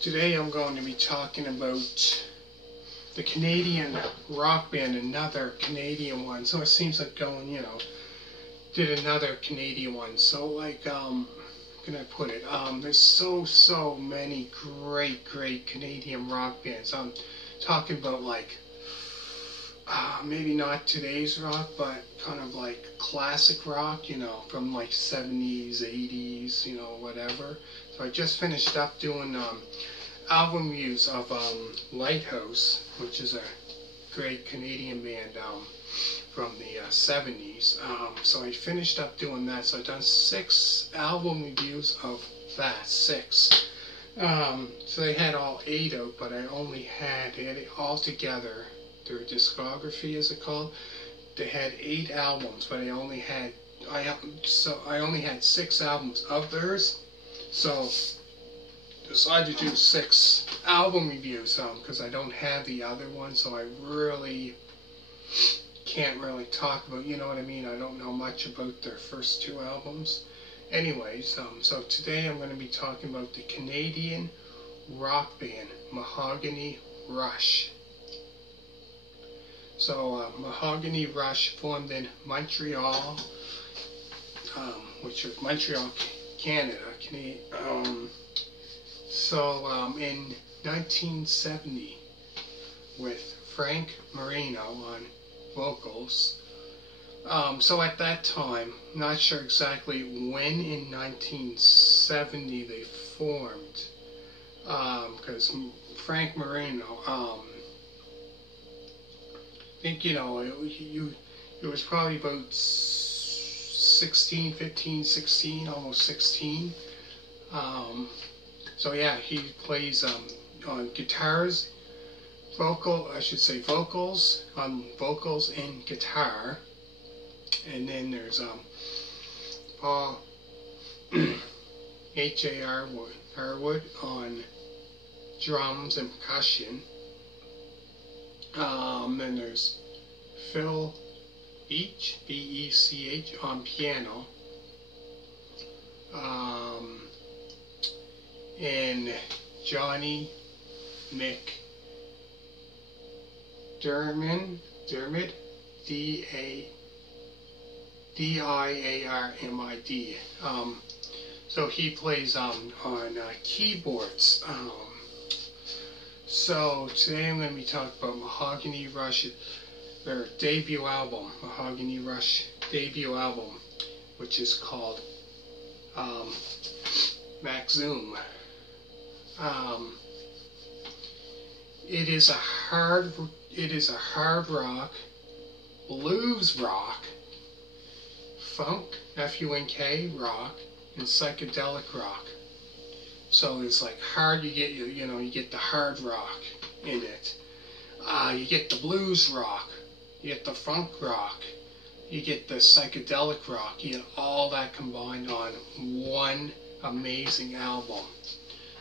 Today I'm going to be talking about the Canadian rock band, another Canadian one. So it seems like did another Canadian one. So like, how can I put it? There's so many great Canadian rock bands. I'm talking about like, maybe not today's rock, but kind of like classic rock, from like 70s, 80s, whatever. So I just finished up doing album reviews of Lighthouse, which is a great Canadian band from the 70s. So I finished up doing that. So I've done 6 album reviews of that, 6. So they had all 8 out, but they had it all together. Their discography, is it called? They had 8 albums, but I only had 6 albums of theirs. So decided to do 6 album reviews because I don't have the other one, so I really can't really talk about, you know what I mean? I don't know much about their first 2 albums. Anyways, so today I'm going to be talking about the Canadian rock band Mahogany Rush. So Mahogany Rush formed in Montreal, which is Montreal, Canada. In 1970, with Frank Marino on vocals. So at that time, not sure exactly when in 1970 they formed, because Frank Marino, I think, it was probably about 15, 16, almost 16. So yeah, he plays on guitars, vocals, on vocals and guitar. And then there's Paul H.A.R. Harwood on drums and percussion. Then there's Phil Beach, B-E-C-H, on piano. And Johnny McDermott, D-I-A-R-M-I-D. So he plays on keyboards. So today I'm going to be talking about Mahogany Rush, their debut album, Mahogany Rush debut album, which is called Maxoom. It is a hard rock, blues rock, funk, F-U-N-K, rock, and psychedelic rock. So it's like hard, you get the hard rock in it. You get the blues rock, you get the funk rock, you get the psychedelic rock, you get all that combined on one amazing album.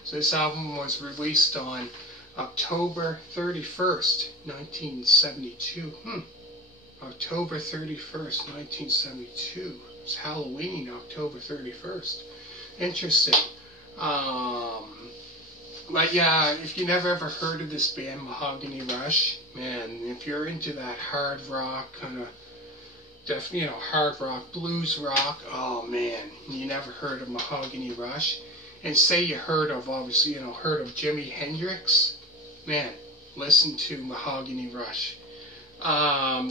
So this album was released on October 31st, 1972. October 31st, 1972. It's Halloween, October 31st. Interesting. But yeah, if you never ever heard of this band, Mahogany Rush, man, if you're into that hard rock kind of, hard rock, blues rock, oh man, you never heard of Mahogany Rush, and say you heard of, obviously, heard of Jimi Hendrix, man, listen to Mahogany Rush.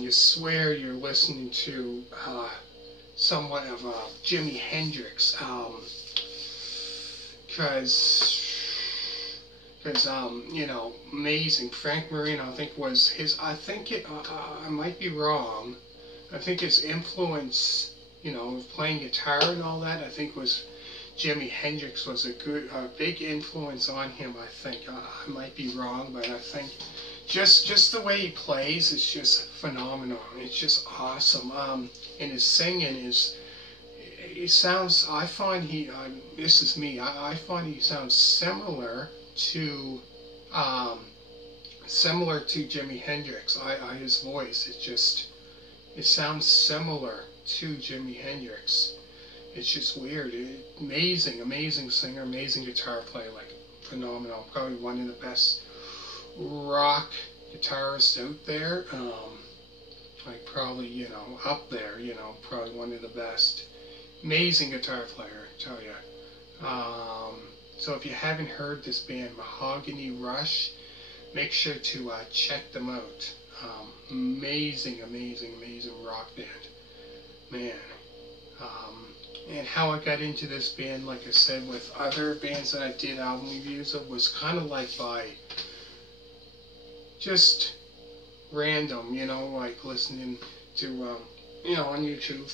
You swear you're listening to somewhat of Jimi Hendrix, because amazing. Frank Marino, I think, was his, I might be wrong, I think his influence, playing guitar and all that, I think was Jimi Hendrix was a big influence on him, I think. I might be wrong, but I think just the way he plays is just phenomenal. It's just awesome. And his singing he sounds, I find this is me, I find he sounds similar to Jimi Hendrix. His voice, it sounds similar to Jimi Hendrix. It's just weird. Amazing singer, amazing guitar player, like phenomenal. Probably one of the best rock guitarists out there. Like probably, you know, up there, you know, probably one of the best. Amazing guitar player, I tell you. So if you haven't heard this band, Mahogany Rush, make sure to check them out. Amazing rock band, man. And how I got into this band, like I said, with other bands that I did album reviews of, was kind of like by just random, you know, like listening to, you know, on YouTube,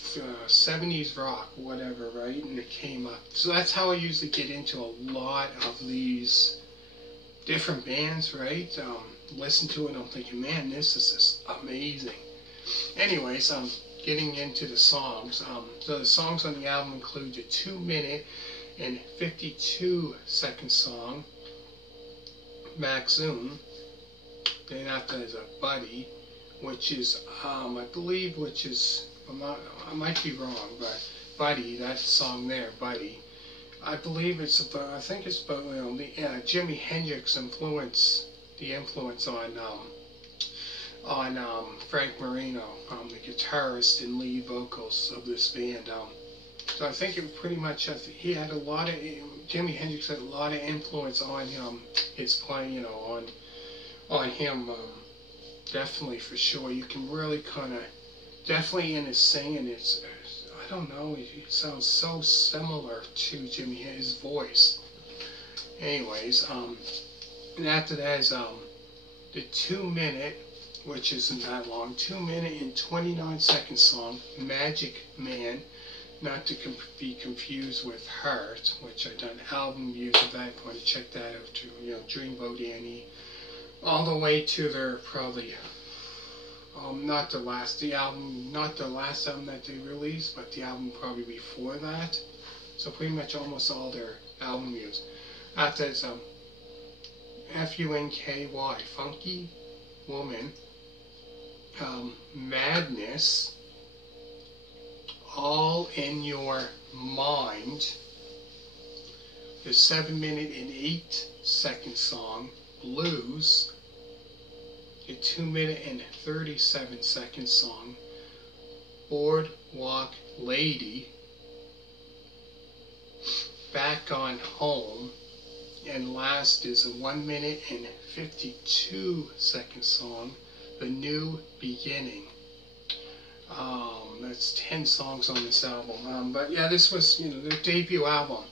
70s rock, whatever, right? And it came up. So that's how I usually get into a lot of these different bands, right? Listen to it, I'm thinking, man, this is just amazing. Anyways, getting into the songs. So the songs on the album include the 2-minute and 52-second song, Maxoom. Then after there's a Buddy, which is, I believe, I might be wrong, but Buddy, that song there, Buddy, I believe it's about, I think it's about, you know, the Jimi Hendrix influence, the influence on Frank Marino, the guitarist and lead vocals of this band. So I think it pretty much, he had a lot of, Jimi Hendrix had a lot of influence on his playing, you know, on him, definitely, for sure. You can really kind of, definitely in his singing, it's, I don't know, it sounds so similar to Jimi, his voice. Anyways, and after that is the 2-minute, which isn't that long, 2-minute and 29-second song, Magic Man, not to be confused with Heart, which I've done album reviews of that. If you want to check that out too, you know, Dreamboat Annie, all the way to their probably, not the last album that they released, but the album probably before that. So pretty much almost all their album reviews. After it's Funky, Funky Woman, Madness, All in Your Mind, the 7-minute and 8-second song, Blues, the 2-minute and 37-second song, Boardwalk Lady, Back on Home, and last is a 1-minute and 52-second song, The New Beginning. That's 10 songs on this album. But yeah, this was, you know, their debut album.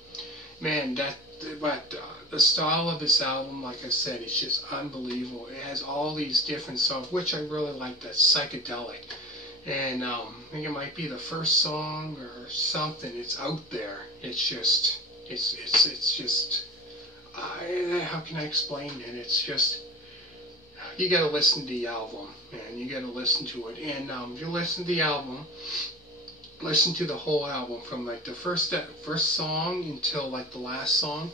Man, the style of this album, like I said, is just unbelievable. It has all these different songs, which I really like, that psychedelic. And I think it might be the first song or something. It's out there. It's just, how can I explain it? It's just, you gotta listen to the album, man. You gotta listen to it. And if you listen to the album, listen to the whole album from like the first song until like the last song.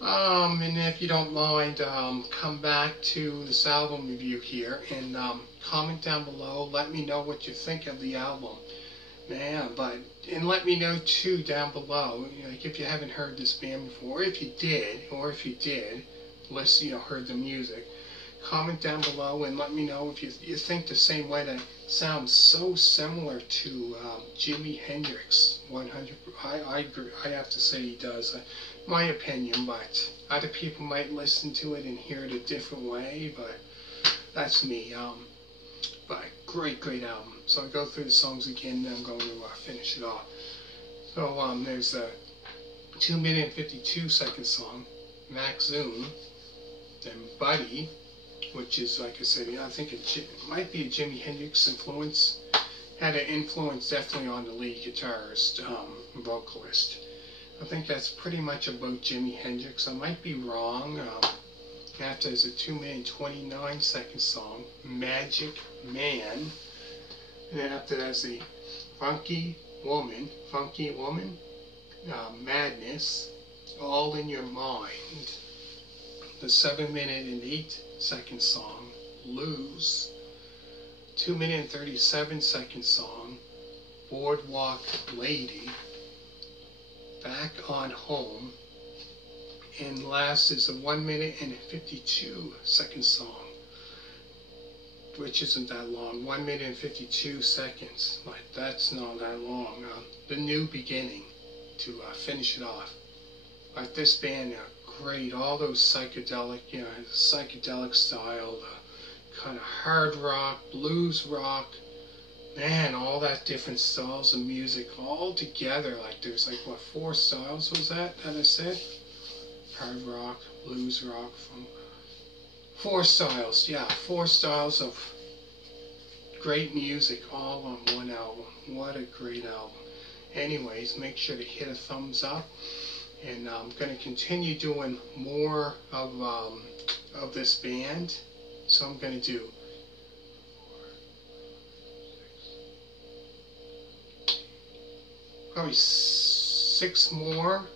And if you don't mind, come back to this album review here and comment down below. Let me know what you think of the album, man. And let me know too down below, you know, like if you haven't heard this band before, or if you did, listen, you know, heard the music. Comment down below and let me know if you think the same way. That sounds so similar to Jimi Hendrix. 100. I agree. I have to say he does. My opinion, but other people might listen to it and hear it a different way. But that's me. But great album. So I go through the songs again, and I'm going to finish it off. So there's a 2-minute and 52-second song, Maxoom, then Buddy, which is, like I said, I think it might be a Jimi Hendrix influence. Had an influence definitely on the lead guitarist, vocalist. I think that's pretty much about Jimi Hendrix. I might be wrong. After is a 2-minute 29-second song, Magic Man. And then after that's the Funky Woman, Madness, All in Your Mind. The 7-minute and 8-second song, Lose. 2-minute and 37-second song, Boardwalk Lady. Back on Home. And last is a 1 minute and 52 second song, which isn't that long. 1 minute and 52 seconds. Like, that's not that long. The New Beginning to finish it off. Like, this band, great. All those psychedelic, psychedelic style, kind of hard rock, blues rock. Man, all that different styles of music all together. Like, there's like, what, 4 styles was that I said? Hard rock, blues rock, funk. 4 styles, yeah, 4 styles of great music all on one album. What a great album. Anyways, make sure to hit a thumbs up, and I'm going to continue doing more of this band. So I'm going to do probably 6 more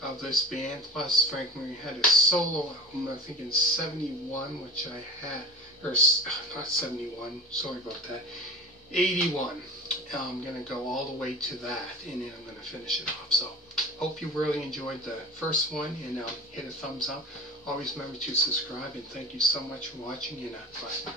of this band, plus Frank Marie had a solo album, I think in 71, which I had, or not 71, sorry about that, 81. I'm going to go all the way to that, and then I'm going to finish it off. So, hope you really enjoyed the first one, and hit a thumbs up. Always remember to subscribe, and thank you so much for watching, and bye.